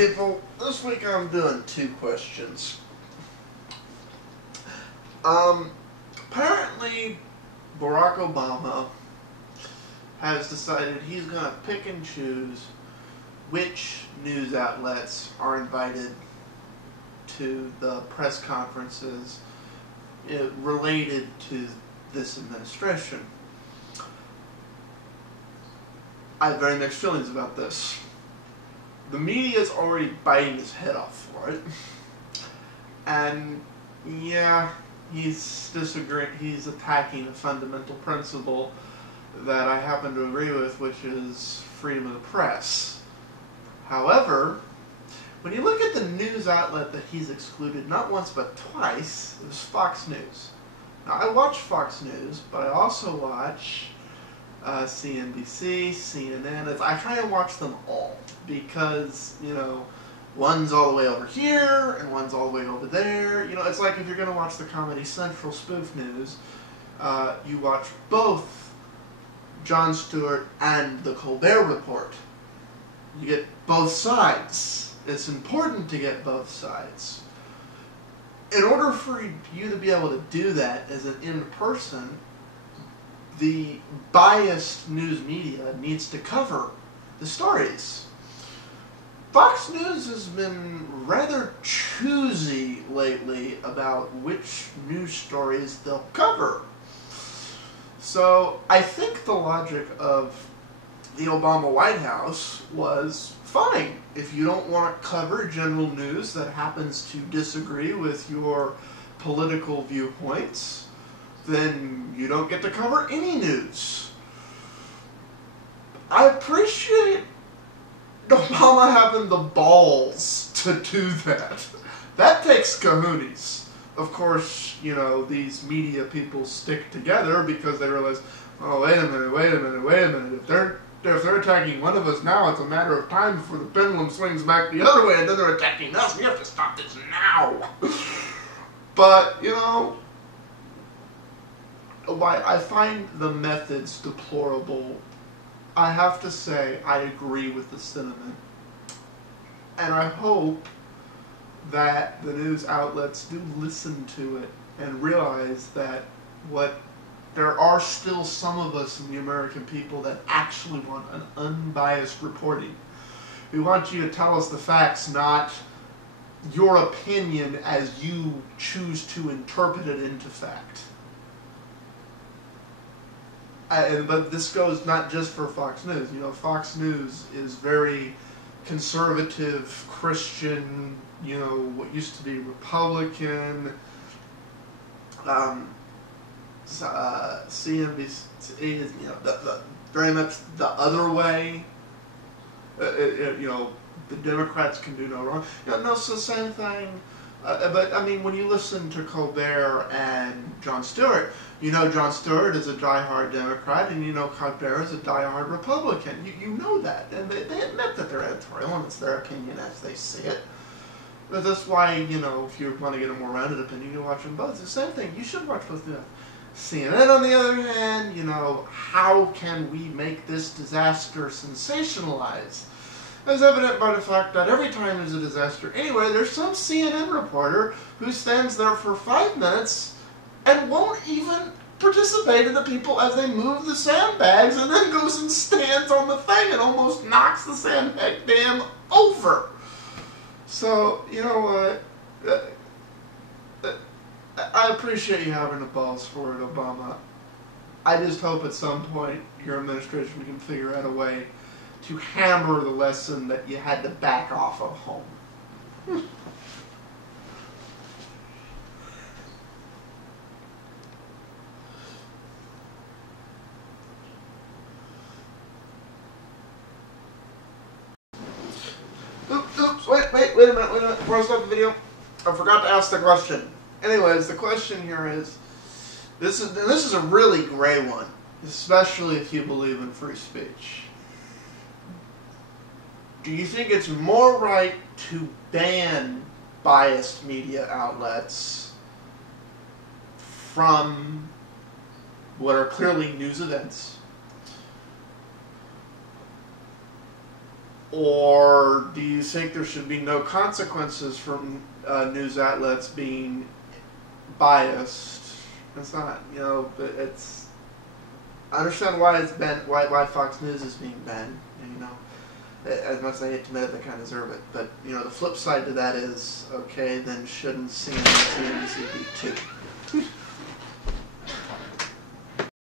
people. This week I'm doing 2 questions. Apparently, Barack Obama has decided he's going to pick and choose which news outlets are invited to the press conferences related to this administration. I have very mixed feelings about this. The media is already biting his head off for it. And yeah, he's attacking a fundamental principle that I happen to agree with, which is freedom of the press. However, when you look at the news outlet that he's excluded not once but twice, it was Fox News. Now, I watch Fox News, but I also watch CNBC, CNN. I try and watch them all because, one's all the way over here and one's all the way over there. It's like if you're going to watch the Comedy Central spoof news, you watch both Jon Stewart and the Colbert Report. You get both sides. It's important to get both sides. In order for you to be able to do that as an in-person, the biased news media needs to cover the stories. Fox News has been rather choosy lately about which news stories they'll cover. So I think the logic of the Obama White House was fine. If you don't want to cover general news that happens to disagree with your political viewpoints, then you don't get to cover any news. I appreciate Obama having the balls to do that. That takes kahunas. Of course, these media people stick together because they realize, oh, wait a minute. If they're attacking one of us now, it's a matter of time before the pendulum swings back the other way, and then they're attacking us. We have to stop this now. But, I find the methods deplorable. I have to say I agree with the sentiment. And I hope that the news outlets do listen to it and realize that there are still some of us in the American people that actually want an unbiased reporting. We want you to tell us the facts, not your opinion as you choose to interpret it into fact. But this goes not just for Fox News. Fox News is very conservative, Christian, what used to be Republican. CNBC is, very much the other way. The Democrats can do no wrong. It's the same thing. But, when you listen to Colbert and Jon Stewart, Jon Stewart is a diehard Democrat, and Colbert is a diehard Republican. You know that. And they admit that they're editorial, and it's their opinion as they see it. But that's why, if you want to get a more rounded opinion, you watch them both. It's the same thing. You should watch both. CNN, on the other hand, how can we make this disaster sensationalized? As evident by the fact that every time there's a disaster anyway, there's some CNN reporter who stands there for 5 minutes and won't even participate in the people as they move the sandbags, and then goes and stands on the thing and almost knocks the sandbag dam over. So, I appreciate you having the balls for it, Obama. I just hope at some point your administration can figure out a way to hammer the lesson that you had to back off of home. Oops, wait a minute. Before I start the video, I forgot to ask the question. Anyways, the question here is, this is a really gray one, especially if you believe in free speech. Do you think it's more right to ban biased media outlets from what are clearly news events, Or do you think there should be no consequences from news outlets being biased? It's not, but it's. I understand why it's banned, why Fox News is being banned. As much as I hate to admit it, they kind of deserve it. But the flip side to that is, okay, then shouldn't CNN and CNBC be too?